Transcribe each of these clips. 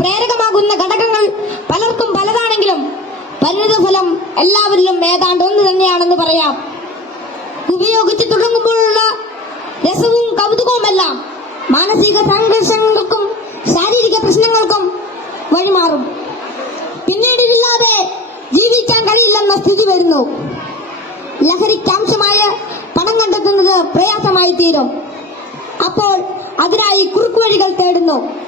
പ്രേരകമാകുന്ന ഘടകങ്ങൾ പലർക്കും പലതാണെങ്കിലും പരിണിതഫലം എല്ലാവരിലും ഏതാണ്ട് ഒന്ന് തന്നെയാണെന്ന് പറയാം. ഉപയോഗിച്ച് തുടങ്ങുമ്പോഴുള്ള രസവും കൗതുകവുമെല്ലാം മാനസിക സംഘർഷങ്ങൾക്കും ശാരീരിക പ്രശ്നങ്ങൾക്കും വഴിമാറും. പിന്നീട് ഇല്ലാതെ ജീവിക്കാൻ കഴിയില്ലെന്ന സ്ഥിതി വരുന്നു. ലഹരിക്കാംശമായ പണം കണ്ടെത്തുന്നത് പ്രയാസമായി തീരും. അപ്പോൾ അതിനായി കുറുക്കുവഴികൾ തേടുന്നു.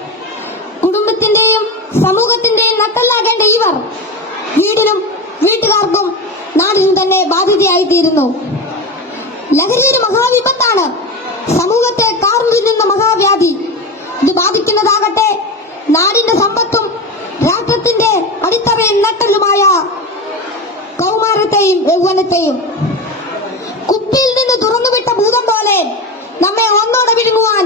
നട്ടല്ലാകേണ്ട ഇവർ വീടിനും വീട്ടുകാർക്കും നാടിനും തന്നെ ബാധ്യതയായി തീരുന്നു ലഹരി ഒരു മഹാവിപത്താണ്. സമൂഹത്തെ കാർന്നു തിന്നുന്ന മഹാവ്യാധി. ഇത് ബാധിക്കുന്നതാകട്ടെ നാടിന്റെ സമ്പത്തും രാഷ്ട്രത്തിന്റെ അടിത്തറയും നട്ടലുമായ കൗമാരത്തെയും യൗവനത്തെയും. കുപ്പിയിൽ നിന്ന് തുറന്നുവിട്ട ഭൂതം പോലെ നമ്മെ ഒന്നോടെ വിഴുങ്ങുവാൻ